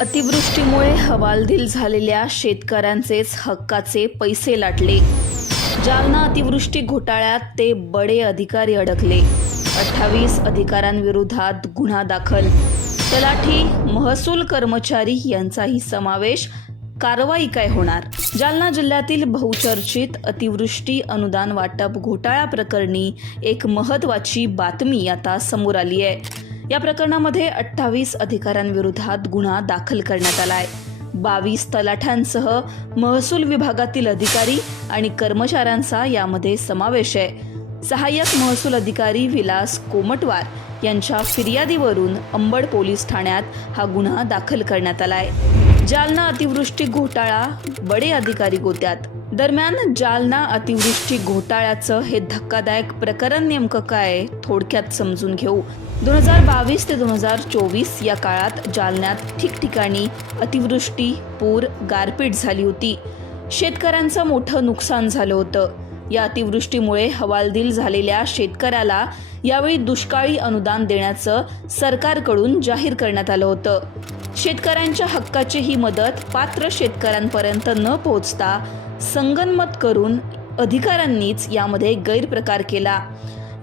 अतिवृष्टीमुळे हवालदिल झालेल्या शेतकऱ्यांचेच हक्काचे पैसे लाटले. जालना अतिवृष्टी घोटाळ्यात ते बडे अधिकारी अडकले. अठ्ठावीस अधिकाऱ्यांविरोधात गुन्हा दाखल. तलाठी महसूल कर्मचारी यांचाही समावेश. कारवाई काय होणार? जालना जिल्ह्यातील बहुचर्चित अतिवृष्टी अनुदान वाटप घोटाळ्या प्रकरणी एक महत्वाची बातमी आता समोर आली आहे. या प्रकरणामध्ये अठ्ठावीस अधिकाऱ्यांविरोधात गुन्हा दाखल करण्यात आलाय. बावीस तलाठ्यांसह महसूल विभागातील अधिकारी आणि कर्मचाऱ्यांचा यामध्ये समावेश आहे. सहाय्यक महसूल अधिकारी विलास कोमटवार यांच्या फिर्यादीवरून अंबड पोलीस ठाण्यात हा गुन्हा दाखल करण्यात आलाय. जालना अतिवृष्टी घोटाळा बडे अधिकारी गोत्यात. दरम्यान जालना अतिवृष्टी घोटाळ्याचं हे धक्कादायक प्रकरण नेमकं काय थोडक्यात समजून घेऊ. दोन हजार बावीस ते दोन हजार चोवीस या काळात जालन्यात ठिकठिकाणी अतिवृष्टी पूर गारपीट झाली होती. शेतकऱ्यांचं मोठं नुकसान झालं होतं. या अतिवृष्टीमुळे हवालदिल झालेल्या शेतकऱ्याला यावेळी दुष्काळी अनुदान देण्याचं सरकारकडून जाहीर करण्यात आलं होतं. शेतकऱ्यांच्या हक्काची ही मदत पात्र शेतकऱ्यांपर्यंत न पोहोचता संगनमत करून अधिकाऱ्यांनीच यामध्ये गैरप्रकार केला.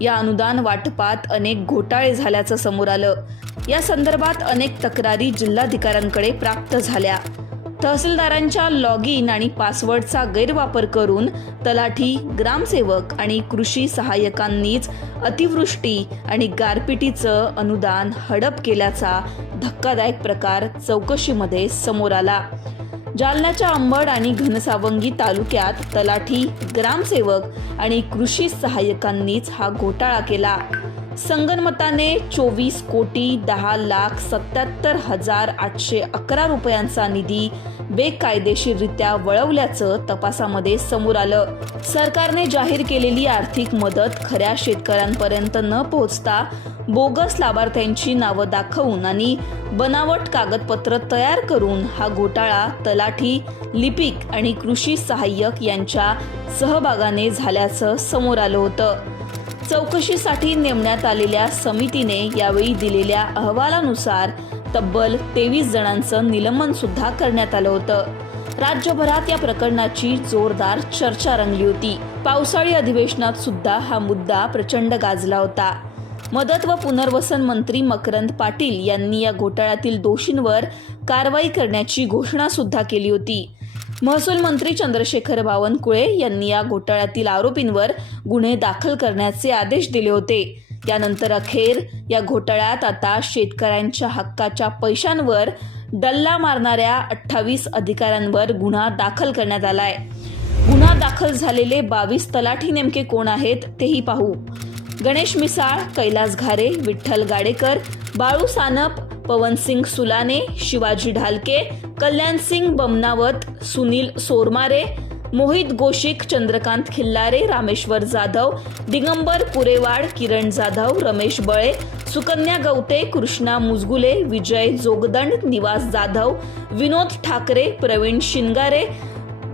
या अनुदान वाटपात अनेक घोटाळे झाल्याचं समोर आलं. या संदर्भात अनेक तक्रारी जिल्हाधिकाऱ्यांकडे प्राप्त झाल्या. तहसीलदारांच्या लॉग इन आणि पासवर्डचा गैरवापर करून तलाठी ग्रामसेवक आणि कृषी सहाय्यकांनीच अतिवृष्टी आणि गारपिटीचं अनुदान हडप केल्याचा धक्कादायक प्रकार चौकशीमध्ये समोर आला. जालन्याच्या अंबड आणि घनसावंगी तालुक्यात तलाठी ग्रामसेवक आणि कृषी सहाय्यकांनीच हा घोटाळा केला. संगनमताने चोवीस कोटी दहा लाख सत्याहत्तर हजार आठशे अकरा रुपयांचा निधी बेकायदेशीररित्या वळवल्याचं तपासामध्ये समोर आलं. सरकारने जाहीर केलेली आर्थिक मदत खऱ्या शेतकऱ्यांपर्यंत न पोहोचता बोगस लाभार्थ्यांची नावं दाखवून आणि बनावट कागदपत्र तयार करून हा घोटाळा तलाठी लिपिक आणि कृषी सहाय्यक यांच्या सहभागाने झाल्याचं समोर आलं होतं. चौकशीसाठी नेमण्यात आलेल्या समितीने यावेळी दिलेल्या अहवालानुसार तब्बल तेवीस जणांचं निलंबन सुद्धा करण्यात आलं होतं. राज्यभरात या प्रकरणाची जोरदार चर्चा रंगली होती. पावसाळी अधिवेशनात सुद्धा हा मुद्दा प्रचंड गाजला होता. मदत व पुनर्वसन मंत्री मकरंद पाटील यांनी या घोटाळ्यातील दोषींवर कारवाई करण्याची घोषणा सुद्धा केली होती. महसूल मंत्री चंद्रशेखर बावनकुळे यांनी या घोटाळ्यातील आरोपींवर गुन्हे दाखल करण्याचे आदेश दिले होते. त्यानंतर अखेर या घोटाळ्यात आता शेतकऱ्यांच्या हक्काच्या पैशांवर डल्ला मारणाऱ्या अठ्ठावीस अधिकाऱ्यांवर गुन्हा दाखल करण्यात आलाय. गुन्हा दाखल झालेले बावीस तलाठी नेमके कोण आहेत तेही पाहू. गणेश मिसाळ कैलास घारे विठ्ठल गाडेकर बाळू सानप पवनसिंग सुलाने शिवाजी ढालके कल्याणसिंग बमनावत सुनील सोरमारे मोहित गोशिक चंद्रकांत खिल्लारे रामेश्वर जाधव दिगंबर पुरेवाड किरण जाधव रमेश बळे सुकन्या गवते कृष्णा मुजगुले विजय जोगदंड निवास जाधव विनोद ठाकरे प्रवीण शिनगारे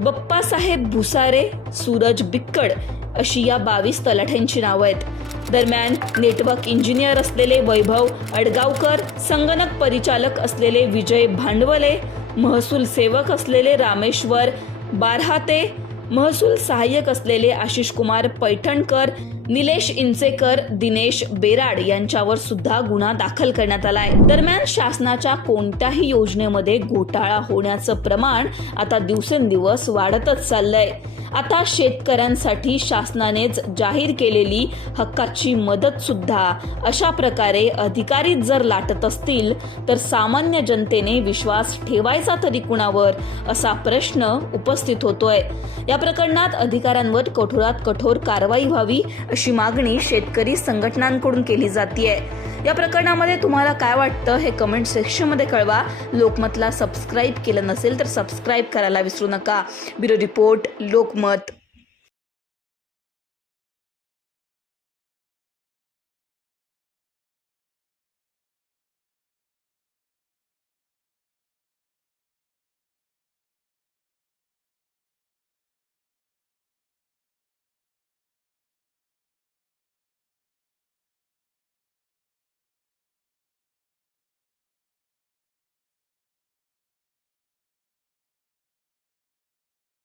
बप्पासाहेब भुसारे सूरज बिक्कड अशी या बावीस तलाठ्यांची नावं आहेत. दरम्यान नेटवर्क इंजिनियर असलेले वैभव अडगावकर संगणक परिचालक असलेले विजय भांडवले महसूल सेवक असलेले रामेश्वर बारहाते महसूल सहाय्यक असलेले आशिष कुमार पैठणकर निलेश इंचेकर दिनेश बेराड यांच्यावर सुद्धा गुन्हा दाखल करण्यात आलाय. दरम्यान शासनाच्या कोणत्याही योजनेमध्ये घोटाळा होण्याचं प्रमाण आता दिवसेंदिवस वाढतच चाललंय. आता शेतकऱ्यांसाठी शासनानेच जाहीर केलेली हक्काची मदत सुद्धा. अशा प्रकारे अधिकारीच जर लाटत असतील तर सामान्य जनतेने विश्वास ठेवायचा तरी कुणावर? असा प्रश्न उपस्थित होतोय. या प्रकरणात अधिकाऱ्यांवर कठोरात कठोर कारवाई व्हावी अशी मागणी शेतकरी संघटनांकडून केली जाते या प्रकरणामध्ये तुम्हाला काय वाटतं हे कमेंट सेक्शनमध्ये कळवा. लोकमतला सबस्क्राईब केलं नसेल तर सबस्क्राईब करायला विसरू नका. Bureau report Lokmat.